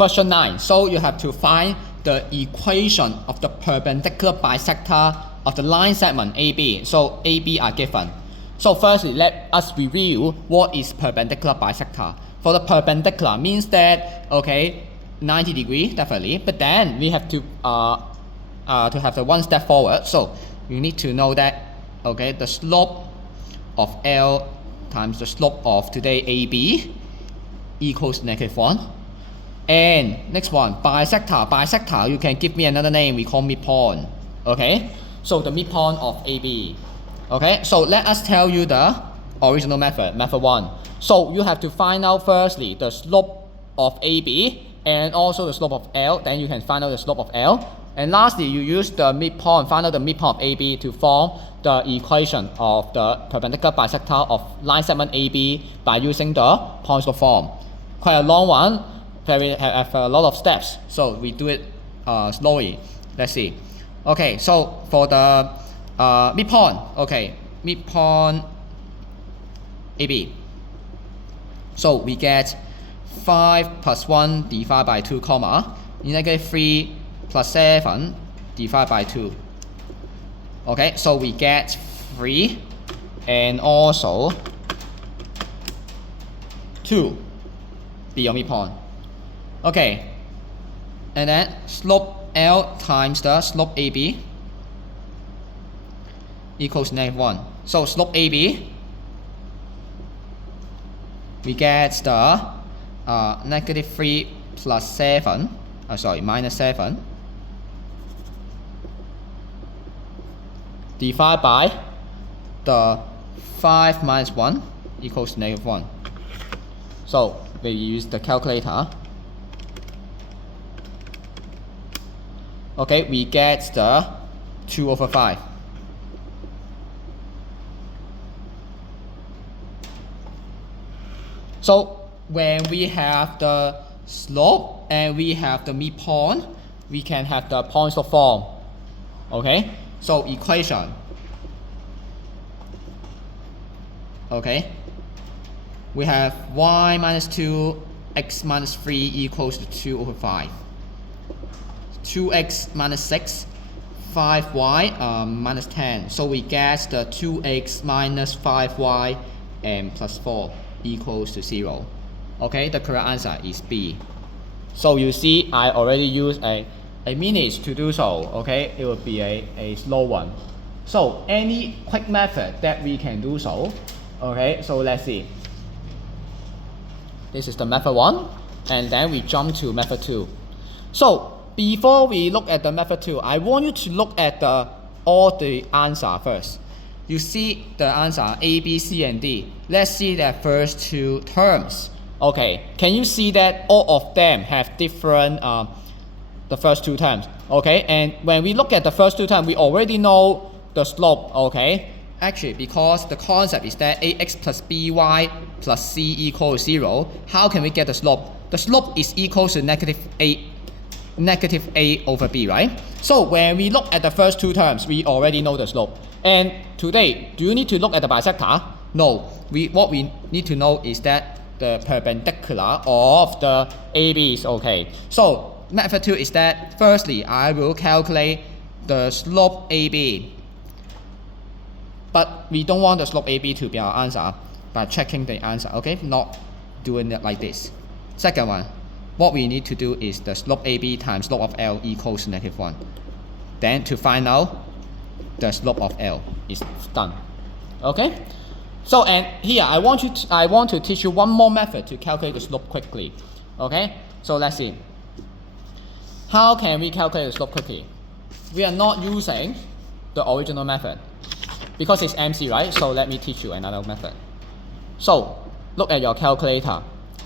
Question 9. So you have to find the equation of the perpendicular bisector of the line segment AB. So AB are given. So firstly, let us review what is perpendicular bisector. For the perpendicular means that, okay, 90 degree definitely, but then we have to have the one step forward. So you need to know that, okay, the slope of L times the slope of today AB equals -1. And next one, bisector. Bisector, you can give me another name, we call midpoint. Okay, so the midpoint of AB. Okay, so let us tell you the original method, method 1. So you have to find out firstly the slope of AB and also the slope of L, then you can find out the slope of L. And lastly, you use the midpoint, find out the midpoint of AB to form the equation of the perpendicular bisector of line segment AB by using the Poinsot form. Quite a long one, have a lot of steps, so we do it slowly. Let's see. Okay, so for the midpoint, okay, midpoint AB. So we get 5 plus 1 divided by 2, comma, -3 plus 7 divided by 2. Okay, so we get 3 and also 2 be your midpoint. Okay, and then slope L times the slope AB equals -1. So slope AB, we get the -3 plus 7, -7 divided by the 5 minus 1 equals -1. So we use the calculator. Okay, we get the 2/5. So when we have the slope and we have the midpoint, we can have the Poinsot form. Okay, so equation. Okay, we have y minus 2, x minus 3 equals to 2/5. 2x minus 6, 5y minus 10. So we get the 2x minus 5y and plus 4 equals to 0. Okay, the correct answer is B. So you see, I already used a minute to do so. Okay, it will be a slow one. So any quick method that we can do so. Okay, so let's see. This is the method 1, and then we jump to method 2. So before we look at the method 2, I want you to look at all the answer first. You see the answer A, B, C, and D. Let's see the first 2 terms. Okay, can you see that all of them have different, the first 2 terms? Okay, and when we look at the first 2 terms, we already know the slope, okay? Actually, because the concept is that ax plus by plus c equals 0, how can we get the slope? The slope is equal to -a over b, right? So when we look at the first 2 terms, we already know the slope. And today, do you need to look at the bisector? No. What we need to know is that the perpendicular of the ABs, okay? So method 2 is that firstly, I will calculate the slope AB. But we don't want the slope AB to be our answer by checking the answer, okay? Not doing it like this. Second one, what we need to do is the slope AB times slope of L equals -1. Then to find out the slope of L is done. Okay? So and here I want to teach you one more method to calculate the slope quickly. Okay? So let's see. How can we calculate the slope quickly? We are not using the original method because it's MC, right? So let me teach you another method. So look at your calculator.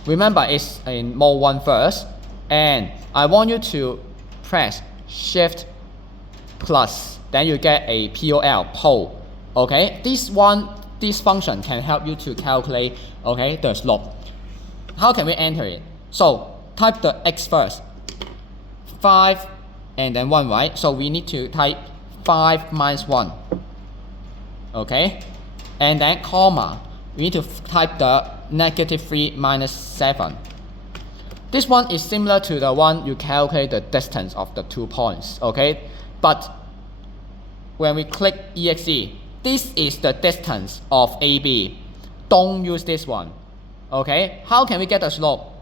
Remember, it's in mode 1 first, and I want you to press Shift plus, then you get a POL, pole. Okay, this function can help you to calculate, okay, the slope. How can we enter it? So type the x first, 5 and then 1, right? So we need to type 5 minus 1. Okay, and then comma, we need to type the -3 minus 7. This one is similar to the one you calculate the distance of the 2 points, okay? But when we click EXE, this is the distance of AB. Don't use this one, okay? How can we get the slope?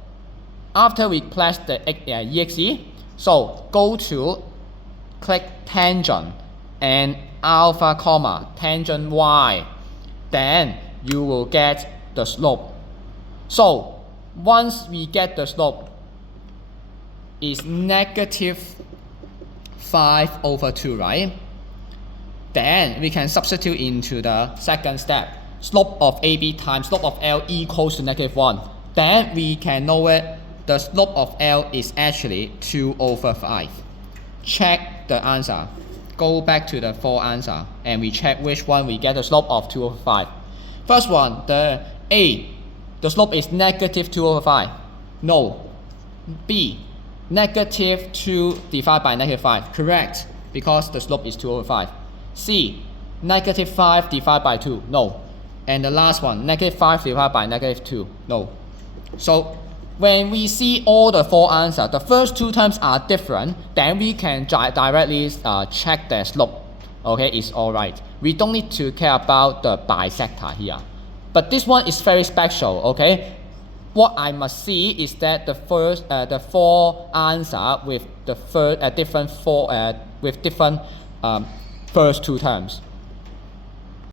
After we press the EXE, so go to click tangent and alpha comma tangent y, then you will get the slope. So once we get the slope is negative 5/2, right? Then we can substitute into the second step. Slope of AB times slope of L equals to -1. Then we can know it. The slope of L is actually 2/5. Check the answer. Go back to the 4 answer and we check which one we get the slope of 2/5. First one, the A, the slope is negative 2/5. No. B, negative 2 divided by -5. Correct, because the slope is 2/5. C, negative 5 divided by 2. No. And the last one, negative 5 divided by -2. No. So when we see all the 4 answers, the first 2 terms are different, then we can directly check the slope. Okay, it's alright. We don't need to care about the bisector here. But this one is very special, okay? What I must see is that the 4 answer with the different first 2 terms.